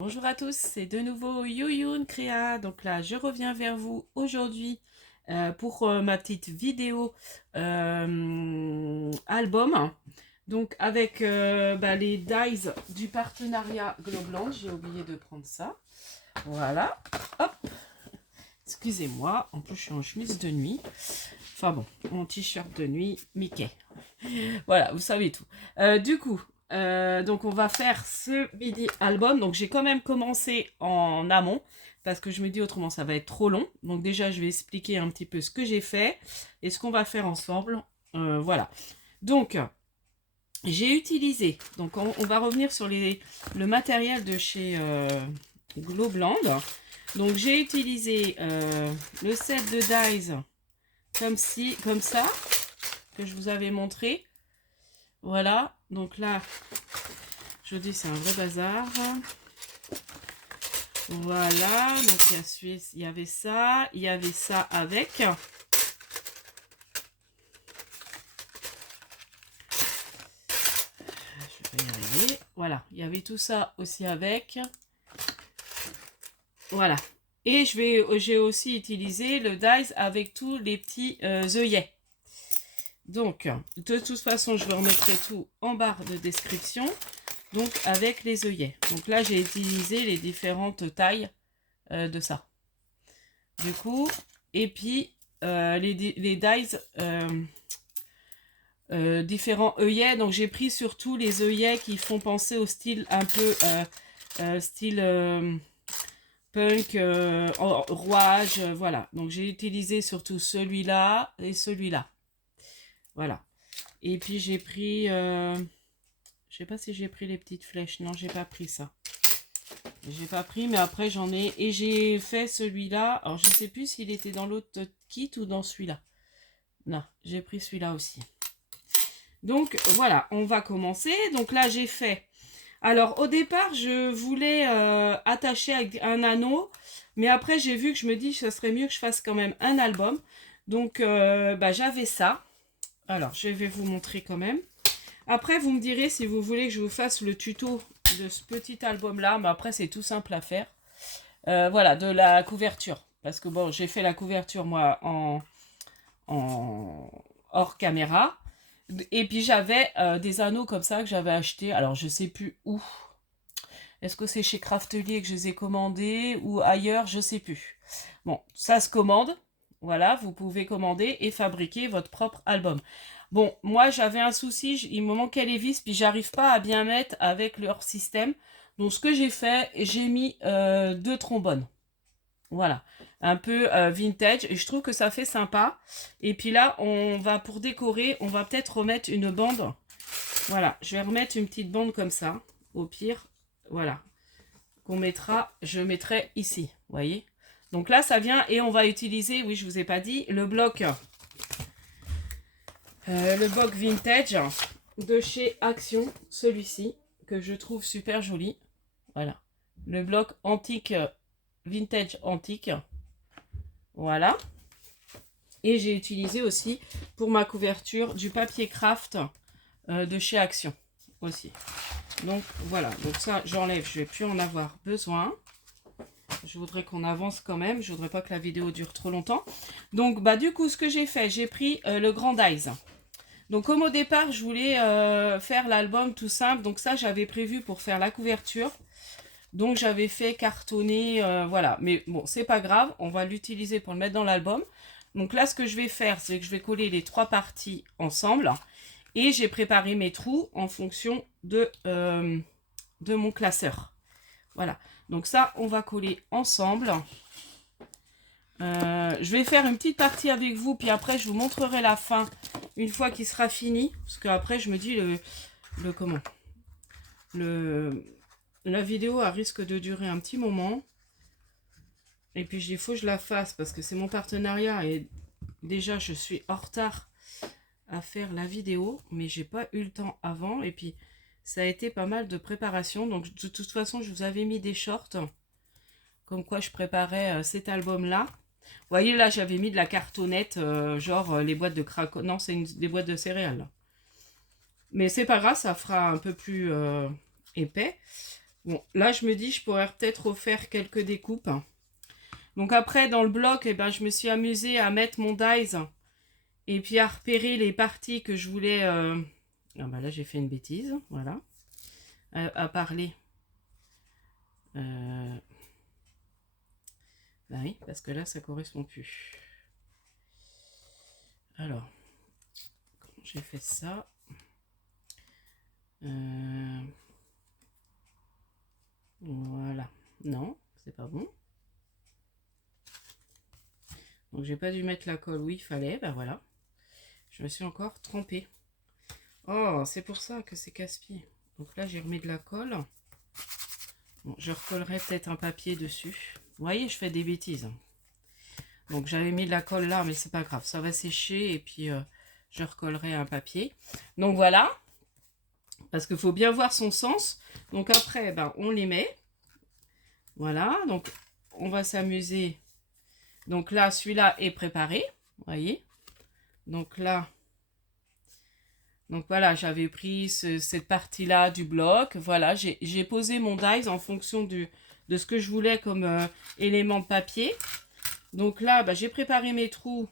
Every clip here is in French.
Bonjour à tous, c'est de nouveau Yoyoun Créa. Donc là, je reviens vers vous aujourd'hui pour ma petite vidéo album. Donc avec les dies du partenariat Globland. J'ai oublié de prendre ça. Voilà, hop, excusez-moi, en plus je suis en chemise de nuit. Enfin bon, mon t-shirt de nuit, Mickey. Voilà, vous savez tout. Donc on va faire ce midi album. Donc j'ai quand même commencé en amont parce que je me dis autrement ça va être trop long. Donc déjà je vais expliquer un petit peu ce que j'ai fait et ce qu'on va faire ensemble. Voilà. Donc j'ai utilisé, donc on va revenir sur le matériel de chez Globland. Donc j'ai utilisé le set de dies comme ça, que je vous avais montré. Voilà, donc là, je dis c'est un vrai bazar. Voilà, donc il y avait ça avec. Je vais y arriver. Voilà, il y avait tout ça aussi avec. Voilà. Et j'ai aussi utilisé le dies avec tous les petits œillets. Donc, de toute façon, je vous remettrai tout en barre de description. Donc, avec les œillets. Donc là, j'ai utilisé les différentes tailles de ça. Du coup, et puis les dies différents œillets. Donc j'ai pris surtout les œillets qui font penser au style un peu style punk, rouage, voilà. Donc j'ai utilisé surtout celui-là et celui-là. Voilà. Et puis j'ai pris, je sais pas si j'ai pris les petites flèches. Non, j'ai pas pris ça. J'ai pas pris, mais après j'en ai. Et j'ai fait celui-là. Alors je sais plus s'il était dans l'autre kit ou dans celui-là. Non, j'ai pris celui-là aussi. Donc voilà, on va commencer. Donc là j'ai fait. Alors au départ je voulais attacher avec un anneau. Mais après j'ai vu que je me dis que ce serait mieux que je fasse quand même un album. Donc j'avais ça. Alors je vais vous montrer quand même. Après vous me direz si vous voulez que je vous fasse le tuto de ce petit album là. Mais après c'est tout simple à faire. Voilà, de la couverture. Parce que bon, j'ai fait la couverture moi en hors caméra. Et puis j'avais des anneaux comme ça que j'avais acheté. Alors je sais plus où. Est-ce que c'est chez Craftelier que je les ai commandés ou ailleurs? Je sais plus. Bon, ça se commande. Voilà, vous pouvez commander et fabriquer votre propre album. Bon, moi j'avais un souci, il me manquait les vis, puis j'arrive pas à bien mettre avec leur système. Donc ce que j'ai fait, j'ai mis deux trombones. Voilà, un peu vintage et je trouve que ça fait sympa. Et puis là, on va pour décorer, on va peut-être remettre une bande. Voilà, je vais remettre une petite bande comme ça, au pire. Voilà, je mettrai ici, vous voyez. Donc là, ça vient et on va utiliser, oui, je vous ai pas dit, le bloc vintage de chez Action, celui-ci, que je trouve super joli. Voilà, le bloc antique, vintage antique. Voilà. Et j'ai utilisé aussi pour ma couverture du papier craft de chez Action aussi. Donc voilà, donc ça j'enlève, je ne vais plus en avoir besoin. Je voudrais qu'on avance quand même, je voudrais pas que la vidéo dure trop longtemps. Donc du coup ce que j'ai fait, j'ai pris le Grand Dies. Donc comme au départ je voulais faire l'album tout simple, donc ça j'avais prévu pour faire la couverture. Donc j'avais fait cartonner, voilà. Mais bon, c'est pas grave, on va l'utiliser pour le mettre dans l'album. Donc là, ce que je vais faire, c'est que je vais coller les trois parties ensemble. Et j'ai préparé mes trous en fonction de mon classeur. Voilà. Donc ça, on va coller ensemble. Je vais faire une petite partie avec vous, puis après, je vous montrerai la fin une fois qu'il sera fini. Parce qu'après, je me dis, la vidéo elle risque de durer un petit moment. Et puis il faut que je la fasse parce que c'est mon partenariat et déjà je suis en retard à faire la vidéo, mais j'ai pas eu le temps avant. Et puis ça a été pas mal de préparation. Donc de toute façon, je vous avais mis des shorts comme quoi je préparais cet album-là. Vous voyez là, j'avais mis de la cartonnette, genre les boîtes de craco. Non, c'est des boîtes de céréales. Là. Mais c'est pas grave, ça fera un peu plus épais. Bon, là, je me dis, je pourrais peut-être refaire quelques découpes. Donc après, dans le bloc, eh ben, je me suis amusée à mettre mon dies et puis à repérer les parties que je voulais... Ah bah là, j'ai fait une bêtise, voilà. À parler. Bah oui, parce que là, ça correspond plus. Alors, j'ai fait ça. Voilà. Non, c'est pas bon. Donc j'ai pas dû mettre la colle où il fallait. Ben voilà. Je me suis encore trompée. Oh, c'est pour ça que c'est casse-pied. Donc là, j'ai remis de la colle. Bon, je recollerai peut-être un papier dessus. Vous voyez, je fais des bêtises. Donc j'avais mis de la colle là, mais c'est pas grave. Ça va sécher et puis je recollerai un papier. Donc voilà. Parce qu'il faut bien voir son sens. Donc après, ben, on les met. Voilà. Donc on va s'amuser. Donc là, celui-là est préparé. Vous voyez. Donc là. Donc voilà, j'avais pris cette partie-là du bloc. Voilà, j'ai posé mon dies en fonction de ce que je voulais comme élément de papier. Donc là, bah, j'ai préparé mes trous.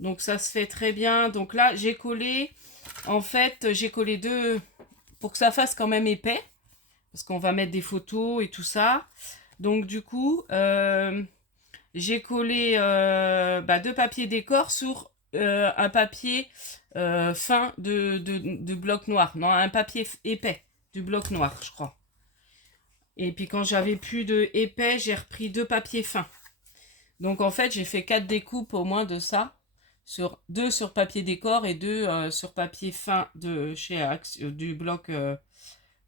Donc ça se fait très bien. Donc là, j'ai collé, en fait, j'ai collé deux, pour que ça fasse quand même épais. Parce qu'on va mettre des photos et tout ça. Donc du coup, j'ai collé bah, deux papiers décor sur un papier fin de bloc noir. Non, un papier épais du bloc noir, je crois. Et puis quand j'avais plus de épais, j'ai repris deux papiers fins. Donc en fait, j'ai fait 4 découpes au moins de ça. Deux sur papier décor et deux sur papier fin de chez du bloc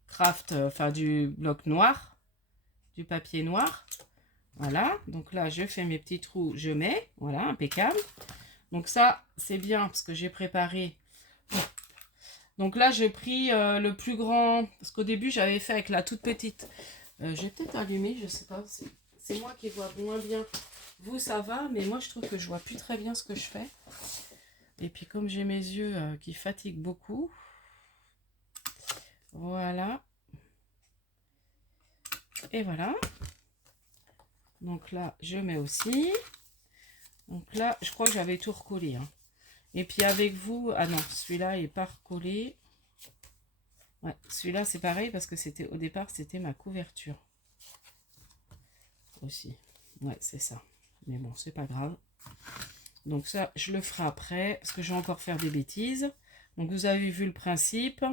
craft, enfin du bloc noir, du papier noir. Voilà, donc là je fais mes petits trous, je mets, voilà, impeccable. Donc ça, c'est bien parce que j'ai préparé. Donc là, j'ai pris le plus grand, parce qu'au début, j'avais fait avec la toute petite. J'ai peut-être allumé, je sais pas, c'est moi qui vois moins bien. Vous, ça va, mais moi, je trouve que je vois plus très bien ce que je fais. Et puis, comme j'ai mes yeux qui fatiguent beaucoup, voilà. Et voilà. Donc là, je mets aussi. Donc là, je crois que j'avais tout recollé. Hein. Et puis avec vous, ah non, celui-là n'est pas recollé. Ouais, celui-là c'est pareil parce que c'était au départ, c'était ma couverture. Aussi. Ouais, c'est ça. Mais bon, c'est pas grave. Donc ça, je le ferai après parce que je vais encore faire des bêtises. Donc vous avez vu le principe.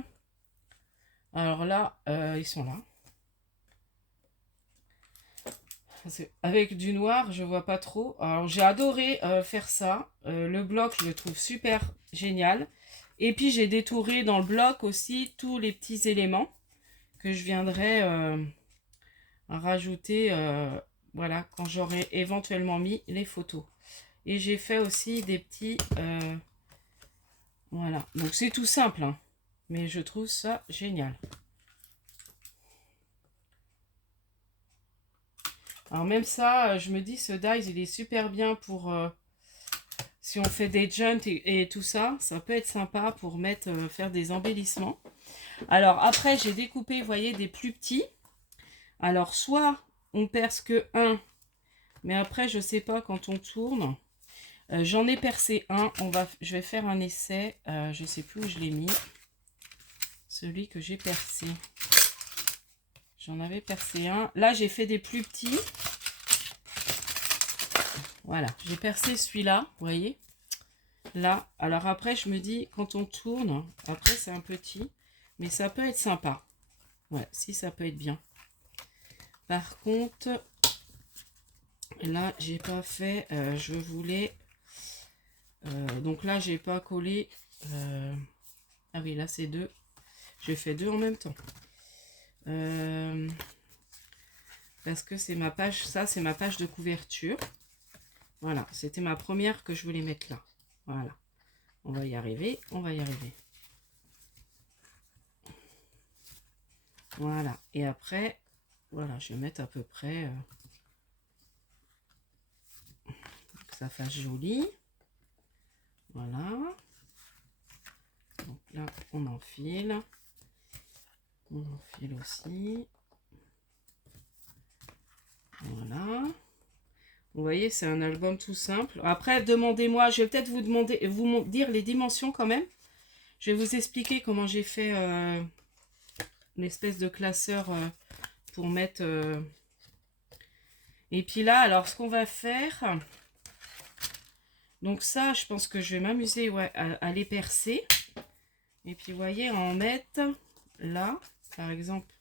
Alors là, ils sont là. Avec du noir, je vois pas trop. Alors j'ai adoré faire ça. Le bloc, je le trouve super génial. Et puis j'ai détouré dans le bloc aussi tous les petits éléments que je viendrai rajouter voilà, quand j'aurai éventuellement mis les photos. Et j'ai fait aussi des petits... voilà, donc c'est tout simple, hein, mais je trouve ça génial. Alors même ça, je me dis, ce dies, il est super bien pour... si on fait des junts et tout ça, ça peut être sympa pour mettre, faire des embellissements. Alors après, j'ai découpé, vous voyez, des plus petits. Alors soit on perce que un, mais après, je sais pas quand on tourne. J'en ai percé un. Je vais faire un essai. Je sais plus où je l'ai mis. Celui que j'ai percé. J'en avais percé un. Là, j'ai fait des plus petits. Voilà, j'ai percé celui-là, vous voyez. Là, alors après, je me dis, quand on tourne, après, c'est un petit, mais ça peut être sympa. Ouais, si, ça peut être bien. Par contre, là, j'ai pas fait, je voulais... donc là, j'ai pas collé... ah oui, là, c'est deux. J'ai fait deux en même temps. Parce que c'est ma page, ça, c'est ma page de couverture. Voilà, c'était ma première que je voulais mettre là. Voilà. On va y arriver, on va y arriver. Voilà. Et après, voilà, je vais mettre à peu près que ça fasse joli. Voilà. Donc là, on enfile. On enfile aussi. Vous voyez, c'est un album tout simple. Après, demandez-moi, je vais peut-être vous demander, dire les dimensions quand même. Je vais vous expliquer comment j'ai fait une espèce de classeur pour mettre... Et puis là, alors ce qu'on va faire... Donc ça, je pense que je vais m'amuser ouais, à les percer. Et puis, vous voyez, en mettre là, par exemple,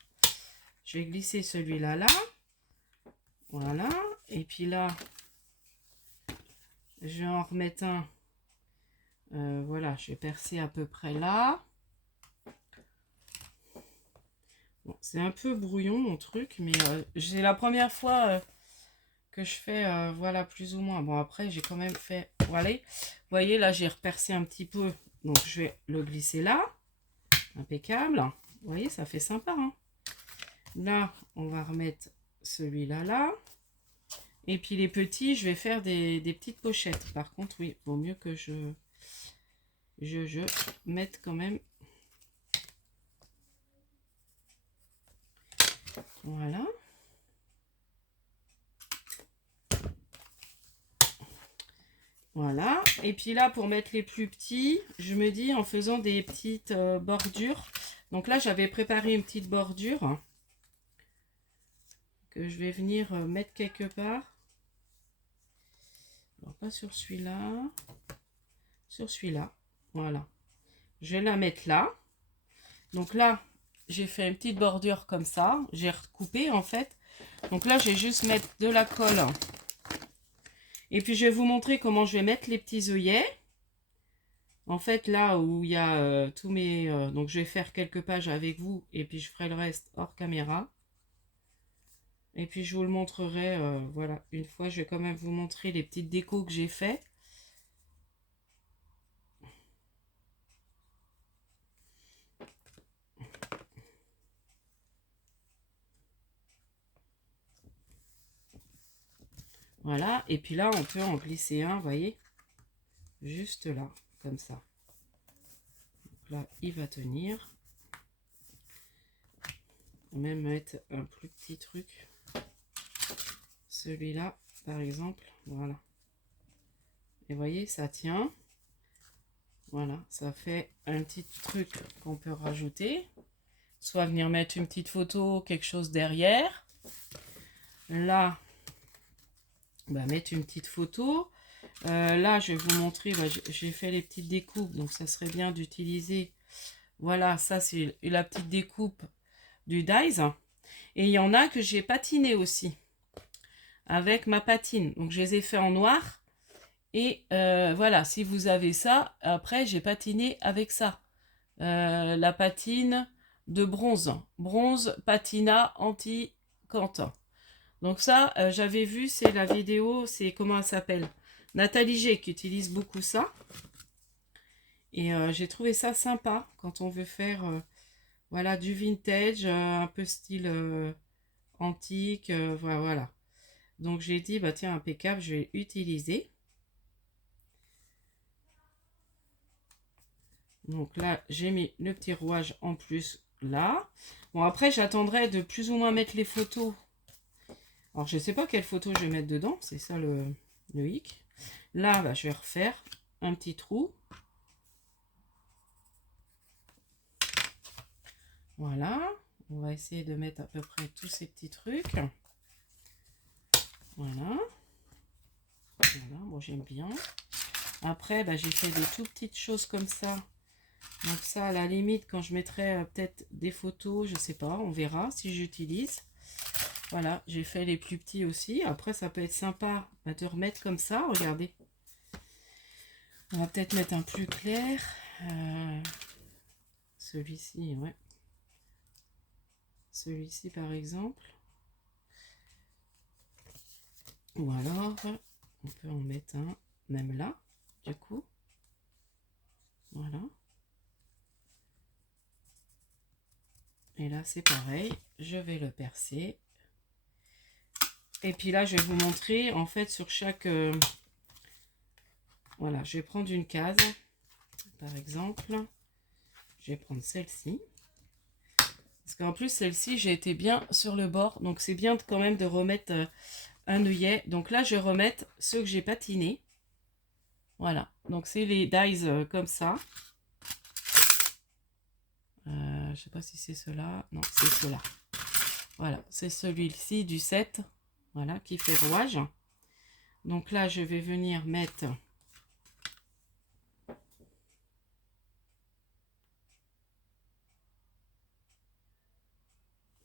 je vais glisser celui-là, là. Voilà. Et puis là, je vais en remettre un. Voilà, je vais percer à peu près là. Bon, c'est un peu brouillon, mon truc, mais c'est la première fois que je fais, voilà, plus ou moins. Bon, après, j'ai quand même fait... Voilà. Vous voyez, là, j'ai repercé un petit peu. Donc, je vais le glisser là. Impeccable. Vous voyez, ça fait sympa, hein. Là, on va remettre celui-là, là. Et puis les petits, je vais faire des petites pochettes. Par contre, oui, vaut mieux que je mette quand même. Voilà. Voilà. Et puis là, pour mettre les plus petits, je me dis en faisant des petites bordures. Donc là, j'avais préparé une petite bordure hein, que je vais venir mettre quelque part. Alors, pas sur celui-là. Sur celui-là. Voilà. Je vais la mettre là. Donc là, j'ai fait une petite bordure comme ça. J'ai recoupé en fait. Donc là, je vais juste mettre de la colle. Et puis, je vais vous montrer comment je vais mettre les petits œillets. En fait, là où il y a tous mes... donc, je vais faire quelques pages avec vous. Et puis, je ferai le reste hors caméra. Et puis, je vous le montrerai. Voilà, une fois, je vais quand même vous montrer les petites décos que j'ai fait. Voilà. Et puis là, on peut en glisser un, vous voyez. Juste là, comme ça. Donc là, il va tenir. On va même mettre un plus petit truc. Celui-là, par exemple. Voilà. Et vous voyez, ça tient. Voilà, ça fait un petit truc qu'on peut rajouter. Soit venir mettre une petite photo, quelque chose derrière. Là, bah, mettre une petite photo. Là, je vais vous montrer, bah, j'ai fait les petites découpes. Donc, ça serait bien d'utiliser. Voilà, ça, c'est la petite découpe du Dies. Et il y en a que j'ai patiné aussi. Avec ma patine. Donc, je les ai fait en noir. Et voilà, si vous avez ça, après, j'ai patiné avec ça. La patine de bronze. Bronze patina anti-Quentin. Donc ça, j'avais vu, c'est la vidéo, c'est comment elle s'appelle? Nathalie G qui utilise beaucoup ça. Et j'ai trouvé ça sympa quand on veut faire voilà, du vintage, un peu style antique. Voilà. Donc j'ai dit, bah tiens, impeccable, je vais utiliser. Donc là, j'ai mis le petit rouage en plus là. Bon, après, j'attendrai de plus ou moins mettre les photos. Alors, je ne sais pas quelle photo je vais mettre dedans. C'est ça le hic. Là, bah, je vais refaire un petit trou. Voilà. On va essayer de mettre à peu près tous ces petits trucs. Voilà. Voilà, moi j'aime bien. Après, bah, j'ai fait des tout petites choses comme ça. Donc ça, à la limite, quand je mettrai peut-être des photos, je sais pas, on verra si j'utilise. Voilà, j'ai fait les plus petits aussi. Après, ça peut être sympa de remettre comme ça, regardez. On va peut-être mettre un plus clair. Celui-ci, ouais. Celui-ci, par exemple. Ou alors, on peut en mettre un, même là, du coup. Voilà. Et là, c'est pareil. Je vais le percer. Et puis là, je vais vous montrer, en fait, sur chaque... voilà, je vais prendre une case, par exemple. Je vais prendre celle-ci. Parce qu'en plus, celle-ci, j'ai été bien sur le bord. Donc, c'est bien quand même de remettre un œillet. Donc là, je vais remettre ceux que j'ai patinés. Voilà, donc c'est les dies comme ça. Je sais pas si c'est cela. Non, c'est cela. Voilà, c'est celui-ci du 7. Voilà, qui fait rouage. Donc là, je vais venir mettre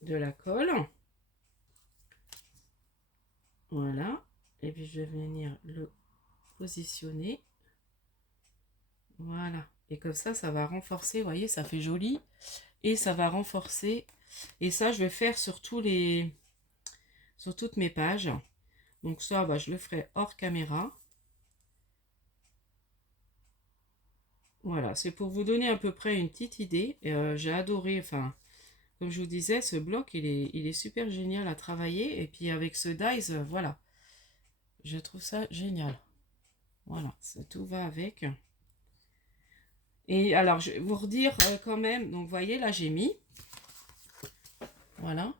de la colle. Voilà. Et puis je vais venir le positionner. Voilà. Et comme ça va renforcer. Vous voyez, ça fait joli. Et ça va renforcer. Et ça, je vais faire sur toutes mes pages. Donc ça, bah, je le ferai hors caméra. Voilà, c'est pour vous donner à peu près une petite idée. J'ai adoré, enfin, comme je vous disais, ce bloc, il est super génial à travailler. Et puis avec ce dies, voilà, je trouve ça génial. Voilà, tout va avec. Et alors, je vais vous redire quand même, donc vous voyez, là j'ai mis. Voilà.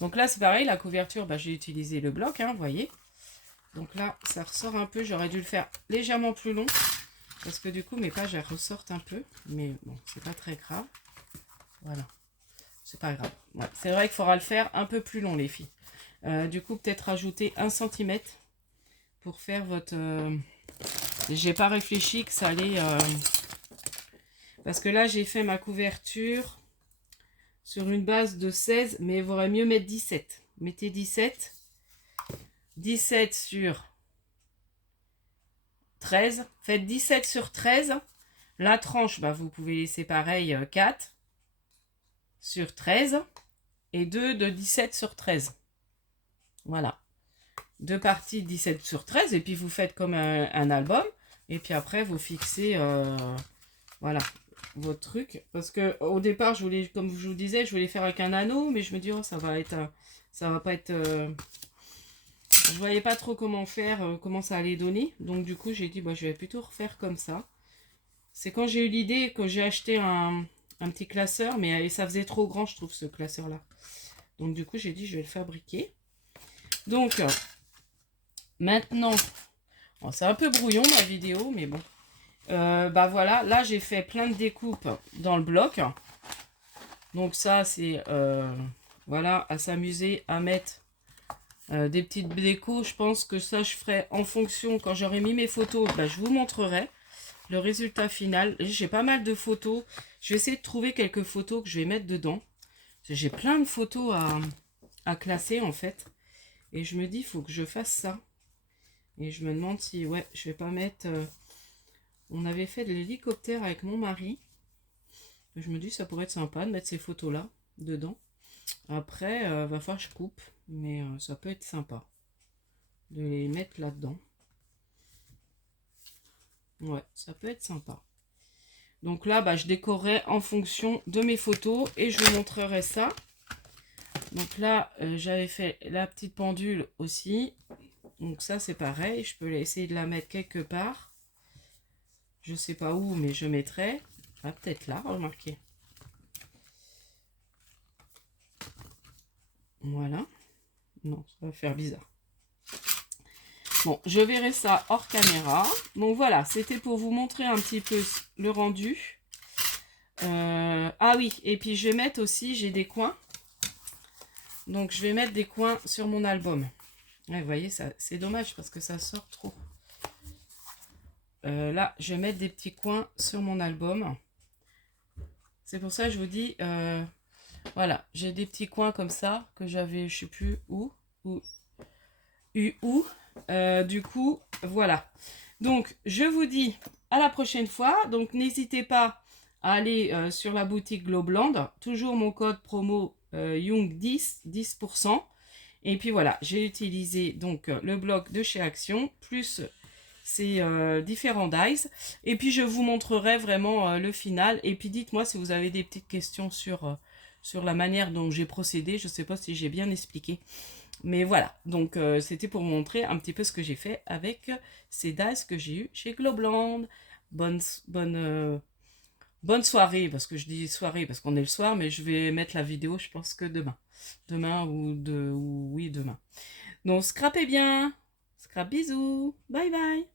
Donc là, c'est pareil, la couverture, bah, j'ai utilisé le bloc, hein, vous voyez. Donc là, ça ressort un peu, j'aurais dû le faire légèrement plus long. Parce que du coup, mes pages, elles ressortent un peu. Mais bon, c'est pas très grave. Voilà. C'est pas grave. Ouais, c'est vrai qu'il faudra le faire un peu plus long, les filles. Du coup, peut-être rajouter 1 cm pour faire votre... J'ai pas réfléchi que ça allait... Parce que là, j'ai fait ma couverture sur une base de 16, mais il vaudrait mieux mettre 17. Mettez 17. 17 sur 13. Faites 17 sur 13. La tranche, bah, vous pouvez laisser pareil 4 sur 13. Et 2 de 17 sur 13. Voilà. Deux parties 17 sur 13. Et puis vous faites comme un album. Et puis après, vous fixez voilà, votre truc. Parce que au départ, je voulais, comme je vous disais, je voulais faire avec un anneau. Mais je me dis, oh, ça va pas être... je voyais pas trop comment faire, comment ça allait donner. Donc du coup, j'ai dit, bah, je vais plutôt refaire comme ça. C'est quand j'ai eu l'idée que j'ai acheté un petit classeur. Mais ça faisait trop grand, je trouve, ce classeur-là. Donc du coup, j'ai dit, je vais le fabriquer. Donc, maintenant, bon, c'est un peu brouillon ma vidéo, mais bon. Bah voilà, là j'ai fait plein de découpes dans le bloc. Donc ça, c'est, voilà, à s'amuser à mettre des petites décos. Je pense que ça, je ferai en fonction, quand j'aurai mis mes photos, bah, je vous montrerai le résultat final. J'ai pas mal de photos. Je vais essayer de trouver quelques photos que je vais mettre dedans. J'ai plein de photos à classer en fait. Et je me dis, il faut que je fasse ça. Et je me demande si, ouais, je vais pas mettre... on avait fait de l'hélicoptère avec mon mari. Je me dis, ça pourrait être sympa de mettre ces photos-là dedans. Après, va falloir que je coupe. Mais ça peut être sympa de les mettre là-dedans. Ouais, ça peut être sympa. Donc là, bah, je décorerai en fonction de mes photos. Et je vous montrerai ça. Donc là, j'avais fait la petite pendule aussi. Donc ça, c'est pareil. Je peux essayer de la mettre quelque part. Je sais pas où, mais je mettrai. Ah, peut-être là, remarquez. Voilà. Non, ça va faire bizarre. Bon, je verrai ça hors caméra. Donc voilà, c'était pour vous montrer un petit peu le rendu. Ah oui, et puis je vais mettre aussi, j'ai des coins. Donc je vais mettre des coins sur mon album. Ouais, vous voyez, ça, c'est dommage parce que ça sort trop. Là, je vais mettre des petits coins sur mon album. C'est pour ça que je vous dis, voilà, j'ai des petits coins comme ça que j'avais, je sais plus où. Du coup, voilà. Donc, je vous dis à la prochaine fois. Donc, n'hésitez pas à aller sur la boutique Globland. Toujours mon code promo Young10, 10%. Et puis voilà, j'ai utilisé donc le bloc de chez Action, plus ces différents dies. Et puis, je vous montrerai vraiment le final. Et puis, dites-moi si vous avez des petites questions sur la manière dont j'ai procédé. Je ne sais pas si j'ai bien expliqué. Mais voilà, donc c'était pour vous montrer un petit peu ce que j'ai fait avec ces dies que j'ai eu chez Globland. Bonne soirée, parce que je dis soirée parce qu'on est le soir, mais je vais mettre la vidéo, je pense que demain. Demain ou oui, demain. Donc, scrapez bien. Scrap bisous. Bye bye.